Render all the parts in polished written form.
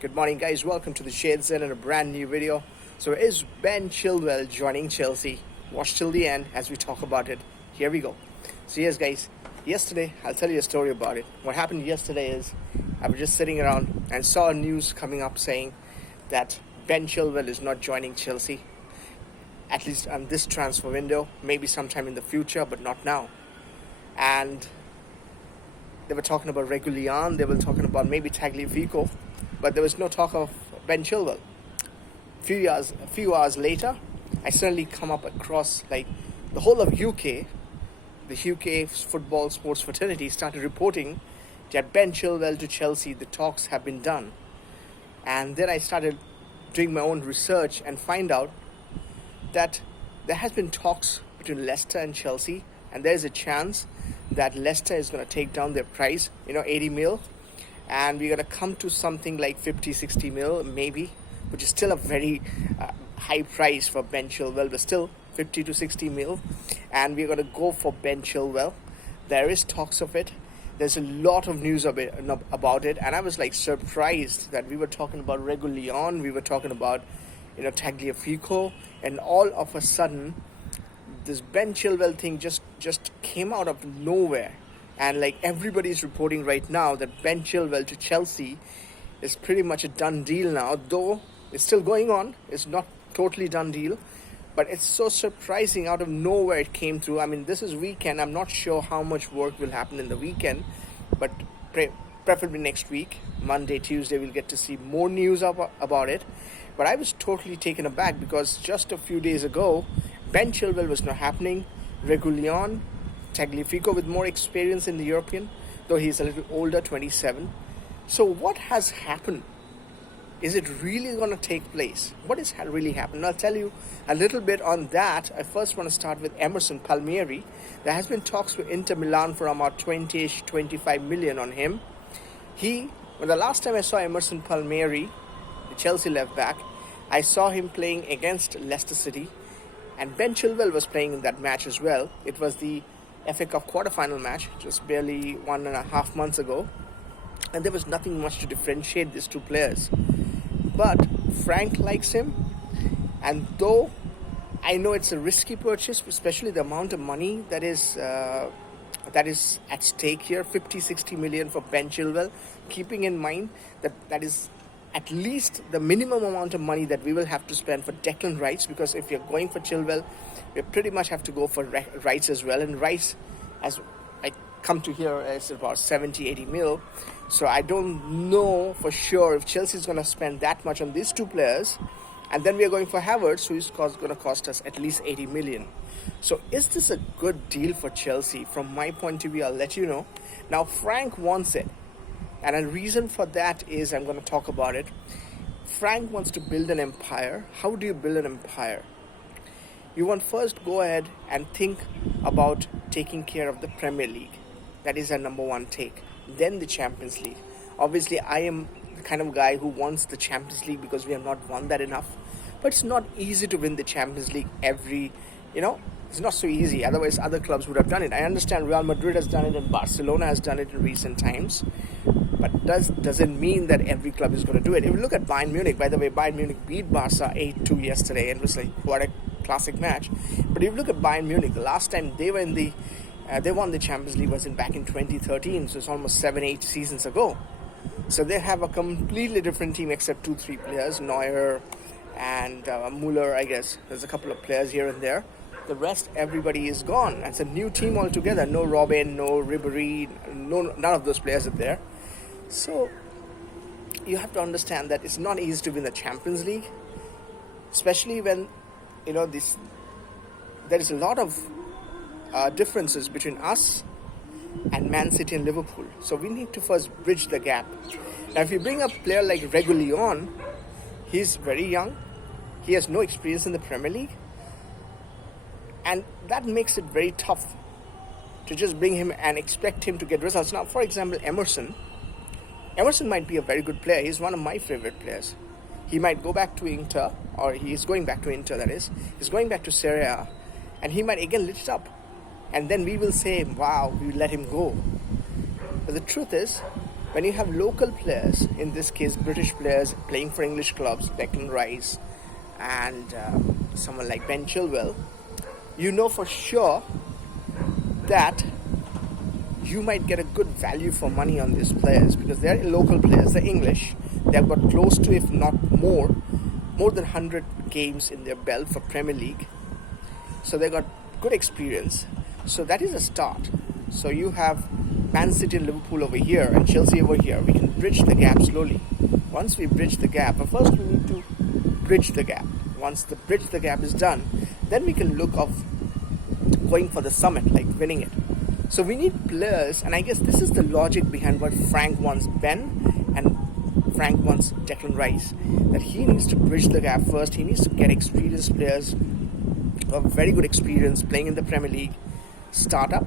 Good morning, guys. Welcome to the Shades Inn and a brand new video. So, is Ben Chilwell joining Chelsea? Watch till the end as we talk about it. Here we go. So, yes, guys, yesterday, I'll tell you a story about it. What happened yesterday is I was just sitting around and saw news coming up saying that Ben Chilwell is not joining Chelsea, at least on this transfer window, maybe sometime in the future, but not now. And they were talking about Reguilon, they were talking about maybe Tagliafico, but there was no talk of Ben Chilwell. A few hours later, I suddenly come up across like the whole of UK, the UK football sports fraternity started reporting that Ben Chilwell to Chelsea, the talks have been done. And then I started doing my own research and find out that there has been talks between Leicester and Chelsea, and there's a chance that Leicester is going to take down their price, 80 mil, and we're going to come to something like 50, 60 mil maybe, which is still a very high price for Ben Chilwell, but still 50 to 60 mil, and we're going to go for Ben Chilwell. There is talks of it. There's a lot of news about it, and I was like surprised that we were talking about Reguilon, we were talking about Tagliafico, and all of a sudden this Ben Chilwell thing just came out of nowhere. And like everybody's reporting right now that Ben Chilwell to Chelsea is pretty much a done deal now, though it's still going on. It's not totally done deal, but it's so surprising out of nowhere it came through. I mean, this is weekend. I'm not sure how much work will happen in the weekend, but preferably next week, Monday, Tuesday, we'll get to see more news about it. But I was totally taken aback because just a few days ago, Ben Chilwell was not happening. Reguilon, Tagliafico with more experience in the European, though he's a little older, 27. So what has happened? Is it really going to take place? What has really happened? I'll tell you a little bit on that. I first want to start with Emerson Palmieri. There has been talks with Inter Milan for about 20-ish, 25 million on him. When the last time I saw Emerson Palmieri, the Chelsea left back, I saw him playing against Leicester City, and Ben Chilwell was playing in that match as well. It was the FA Cup quarterfinal match, just barely 1.5 months ago, and there was nothing much to differentiate these two players. But Frank likes him, and though I know it's a risky purchase, especially the amount of money that is at stake here, 50-60 million for Ben Chilwell, keeping in mind that is at least the minimum amount of money that we will have to spend for Declan Rice, because if you're going for Chilwell, we pretty much have to go for Rice as well. And Rice, as I come to hear, is about 70-80 mil. So I don't know for sure if Chelsea is going to spend that much on these two players. And then we are going for Havertz, who is going to cost us at least 80 million. So is this a good deal for Chelsea? From my point of view, I'll let you know. Now, Frank wants it. And a reason for that is, I'm going to talk about it. Frank wants to build an empire. How do you build an empire? You want first go ahead and think about taking care of the Premier League. That is our number one take. Then the Champions League. Obviously, I am the kind of guy who wants the Champions League because we have not won that enough. But it's not easy to win the Champions League it's not so easy. Otherwise, other clubs would have done it. I understand Real Madrid has done it and Barcelona has done it in recent times. But doesn't mean that every club is going to do it. If you look at Bayern Munich, by the way, Bayern Munich beat Barca 8-2 yesterday, and it was like, what a classic match. But if you look at Bayern Munich, the last time they were they won the Champions League was back in 2013, so it's almost 7-8 seasons ago. So they have a completely different team except 2-3 players, Neuer and Müller, I guess. There's a couple of players here and there. The rest, everybody is gone. It's a new team altogether. No Robin, no Ribéry, none of those players are there. So you have to understand that it's not easy to win the Champions League, especially when there is a lot of differences between us and Man City and Liverpool. So we need to first bridge the gap. Now, if you bring a player like Reguilon, he's very young. He has no experience in the Premier League, and that makes it very tough to just bring him and expect him to get results. Now, for example, Emerson might be a very good player. He's one of my favorite players. He might go back to Inter, or he is going back to Inter, that is. He's going back to Serie A, and he might again lift it up. And then we will say, wow, we let him go. But the truth is, when you have local players, in this case British players playing for English clubs, Declan Rice and someone like Ben Chilwell, you know for sure that you might get a good value for money on these players because they're local players, they're English, they've got close to, if not more than 100 games in their belt for Premier League. So they got good experience. So that is a start. So you have Man City and Liverpool over here and Chelsea over here. We can bridge the gap slowly. Once we bridge the gap, but first we need to bridge the gap. Once the bridge the gap is done, then we can look of going for the summit, like winning it. So we need players, and I guess this is the logic behind what Frank wants Ben and Frank wants Declan Rice. That he needs to bridge the gap first. He needs to get experienced players who have very good experience playing in the Premier League, start up,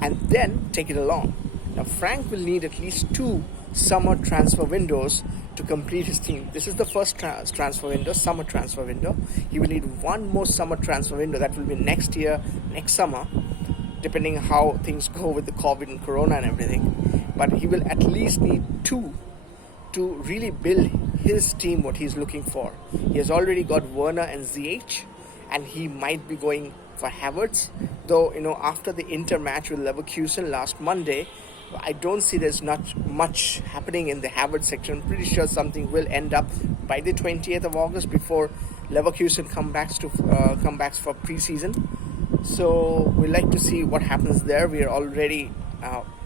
and then take it along. Now Frank will need at least 2 summer transfer windows to complete his team. This is the first transfer window, summer transfer window. He will need 1 more summer transfer window. That will be next year, next summer, depending on how things go with the COVID and Corona and everything. But he will at least need 2 to really build his team, what he's looking for. He has already got Werner and ZH, and he might be going for Havertz. Though, after the Inter match with Leverkusen last Monday, I don't see there's not much happening in the Havertz section. I'm pretty sure something will end up by the 28th of August before Leverkusen come back for pre-season. So we like to see what happens there. We are already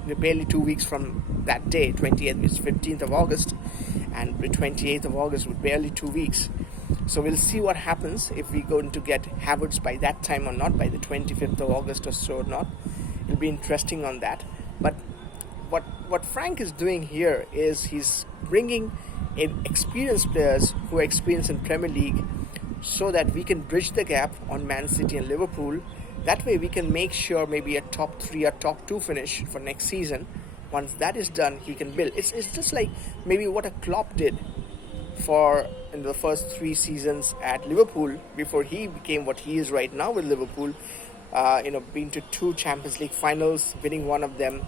we're barely 2 weeks from that day. 28th is 15th of August, and the 28th of August with barely 2 weeks. So we'll see what happens if we're going to get Havertz by that time or not, by the 25th of August or so or not. It'll be interesting on that. But what Frank is doing here is he's bringing in experienced players who are experienced in Premier League so that we can bridge the gap on Man City and Liverpool. That way we can make sure maybe a top 3 or top 2 finish for next season. Once that is done, he can build. It's just like maybe what a Klopp did in the first 3 seasons at Liverpool before he became what he is right now with Liverpool. Been to 2 Champions League finals, winning one of them,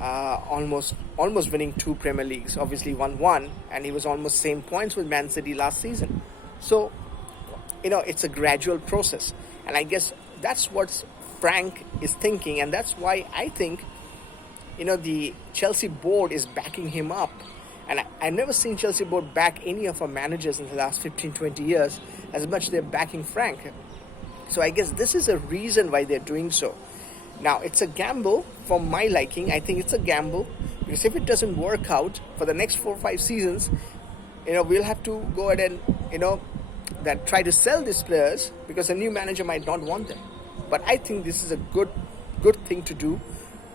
almost winning 2 Premier Leagues. Obviously won 1, and he was almost same points with Man City last season. So it's a gradual process, and I guess that's what Frank is thinking, and that's why I think the Chelsea board is backing him up. And I've never seen Chelsea board back any of our managers in the last 15-20 years as much they're backing Frank. So I guess this is a reason why they're doing so. Now, it's a gamble for my liking. I think it's a gamble because if it doesn't work out for the next 4 or 5 seasons, we'll have to go ahead and, that try to sell these players because a new manager might not want them. But I think this is a good thing to do.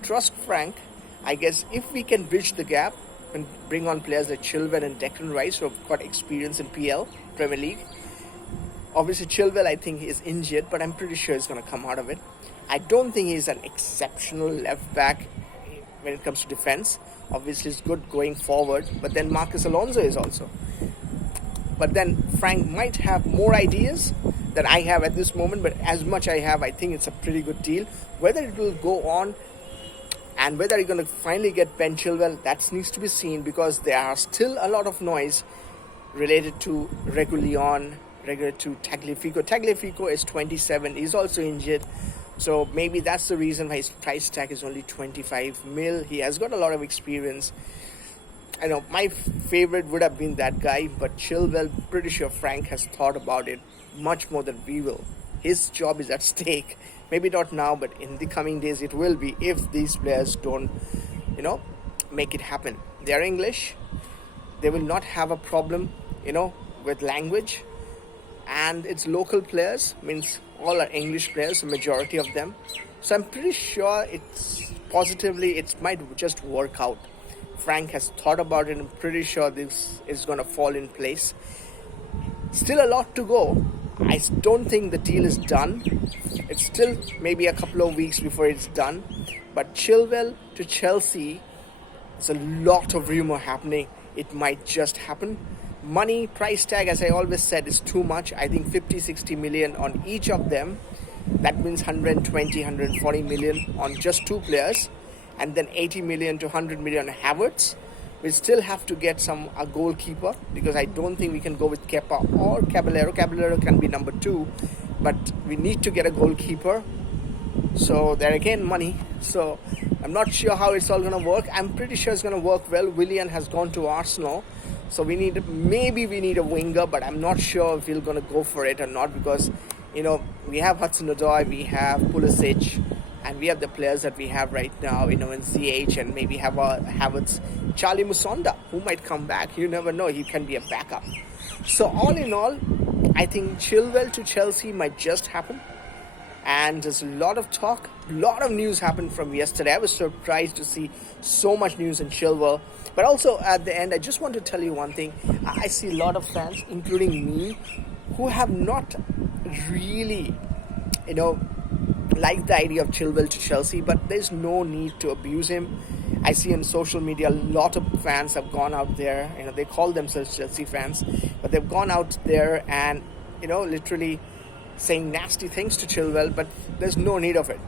Trust Frank. I guess if we can bridge the gap and bring on players like Chilwell and Declan Rice who have got experience in PL, Premier League. Obviously Chilwell, I think, is injured, but I'm pretty sure he's going to come out of it. I don't think he's an exceptional left back when it comes to defense. Obviously he's good going forward, but then Marcus Alonso is also. But then Frank might have more ideas than I have at this moment, but as much I have, I think it's a pretty good deal. Whether it will go on and whether you're going to finally get Ben Chilwell, that needs to be seen because there are still a lot of noise related to Reguilon, related to Tagliafico. Tagliafico is 27. He's also injured. So maybe that's the reason why his price tag is only 25 mil. He has got a lot of experience. I know my favorite would have been that guy, but Chilwell, pretty sure Frank has thought about it much more than we will. His job is at stake. Maybe not now, but in the coming days it will be if these players don't, make it happen. They are English. They will not have a problem, with language. And it's local players, means all are English players, the majority of them. So I'm pretty sure it might just work out. Frank has thought about it. I'm pretty sure this is going to fall in place. Still a lot to go. I don't think the deal is done. It's still maybe a couple of weeks before it's done. But Chilwell to Chelsea, there's a lot of rumor happening. It might just happen. Money, price tag, as I always said, is too much. I think 50-60 million on each of them. That means 120, 140 million on just 2 players. and then 80 million to 100 million on Havertz. We still have to get a goalkeeper, because I don't think we can go with Kepa or Caballero. Caballero can be number 2, but we need to get a goalkeeper. So there again, money. So I'm not sure how it's all going to work. I'm pretty sure it's going to work well. Willian has gone to Arsenal, so maybe we need a winger, but I'm not sure if we're going to go for it or not, because we have Hudson-Odoi, we have Pulisic, and we have the players that we have right now, in CH, and maybe have Havertz, Charlie Musonda, who might come back. You never know, he can be a backup. So all in all, I think Chilwell to Chelsea might just happen. And there's a lot of talk, a lot of news happened from yesterday. I was surprised to see so much news in Chilwell. But also at the end, I just want to tell you one thing. I see a lot of fans, including me, who have not really, liked the idea of Chilwell to Chelsea, but there's no need to abuse him. I see on social media a lot of fans have gone out there, they call themselves Chelsea fans, but they've gone out there and, literally saying nasty things to Chilwell, but there's no need of it.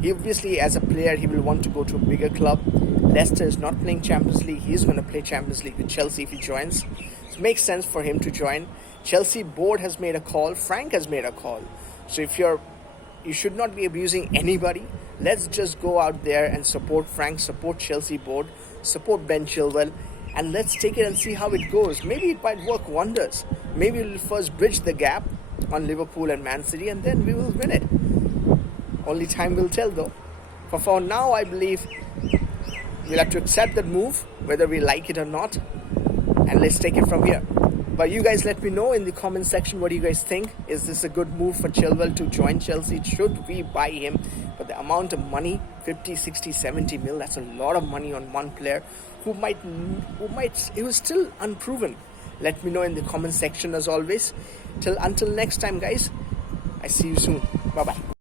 He obviously, as a player, he will want to go to a bigger club. Leicester is not playing Champions League. He's going to play Champions League with Chelsea if he joins. It makes sense for him to join. Chelsea board has made a call. Frank has made a call. So if you should not be abusing anybody. Let's just go out there and support Frank, support Chelsea board, support Ben Chilwell, and let's take it and see how it goes. Maybe it might work wonders. Maybe we'll first bridge the gap on Liverpool and Man City, and then we will win it. Only time will tell, though. For now, I believe we'll have to accept that move, whether we like it or not, and let's take it from here. But you guys let me know in the comment section what you guys think. Is this a good move for Chilwell to join Chelsea? Should we buy him? But the amount of money, 50, 60, 70 mil, that's a lot of money on one player who he was still unproven. Let me know in the comment section as always. Until next time, guys, I see you soon. Bye-bye.